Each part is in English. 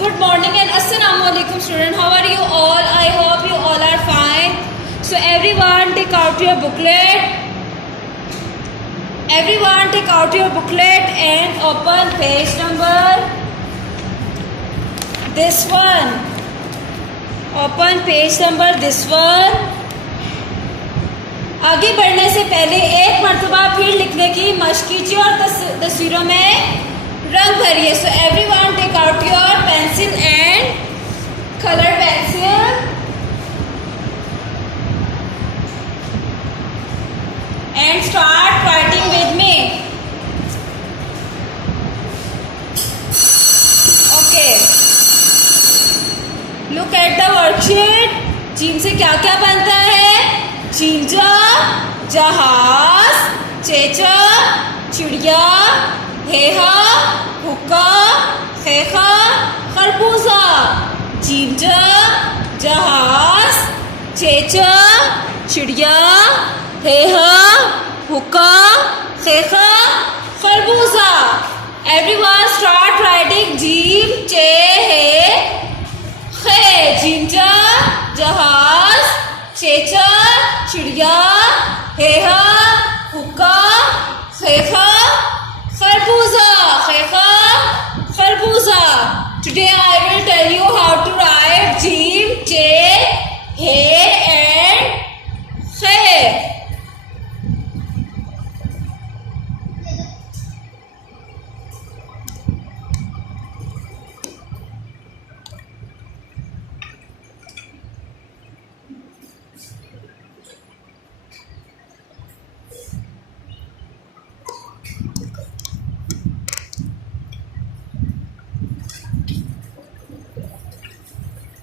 Good morning and assalamu alaikum student. How are you all? I hope you all are fine. So everyone take out your booklet. Everyone take out your booklet and open page number this one. Open page number this one. आगे बढ़ने से पहले एक मरतबा फिर लिखने की मशक कीजिए और तस्वीरों में रंग भरिए. So everyone take out your pencil and colour pencil and start writing with me. Okay, look at the worksheet. जीम से क्या क्या बनता है? चिंचा, जहाज, चेचा, चिड़िया, हेहा, हुक्का, खेखा, खरबूजा. चिंचा, जहाज, चेचा, चिड़िया, हेहा, हुक्का, खेखा, खरबूजा. एवरीवन स्टार्ट राइटिंग जीम, चे, हे, खे. चिंचा, जहाज, चेचा, चिड़िया, हेहा, हुक्का, खेखा, खरबूजा. खेखा, खरबूजा. Today I will tell you how to write gym, चे, हे and खे.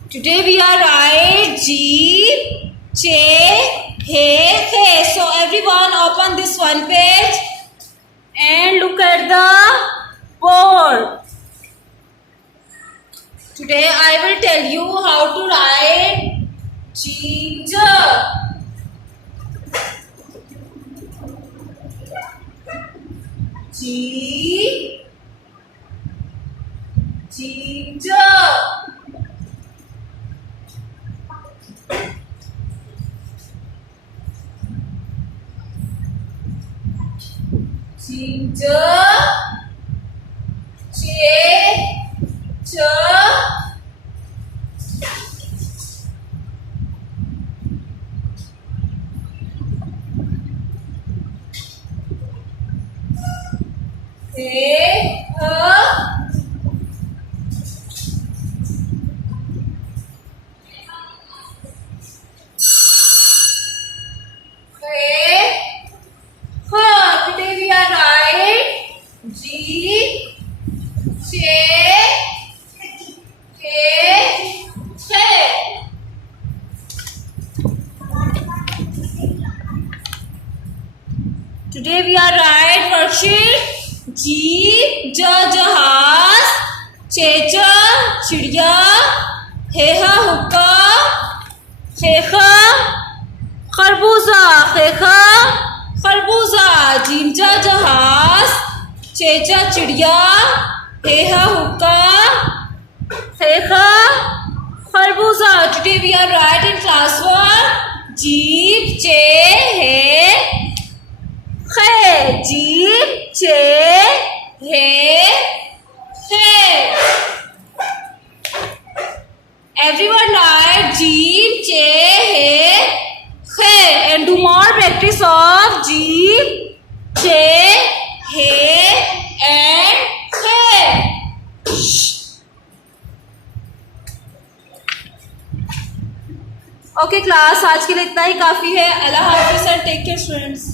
Today we are write gym, चे, हे, खे. So everyone open this one page and look at the board. Today I will tell you how to write ginger. Ginger. Ginger, che, cha, he, ha, today we are write gym, चे, हे, खे. Today we are write worksheet gym, जहाज, चेचा, चिड़िया, हेहा, हुक्का, खेखा, खरबूजा. खेखा, खरबूजा. जींचा, जहाज, चेचा, चिड़िया, हेहा, हुक्का, खेखा, खरबूजा. Today we are write in class 1 gym, चे, हे, खे. जीम, चे, हे, खे. Everyone write जीम, चे, हे, खे and do more practice of gym, चे, हे and खे. ओके क्लास, आज के लिए इतना ही काफी है. अल्लाह हाफिज़ एंड टेक केयर स्टूडेंट्स.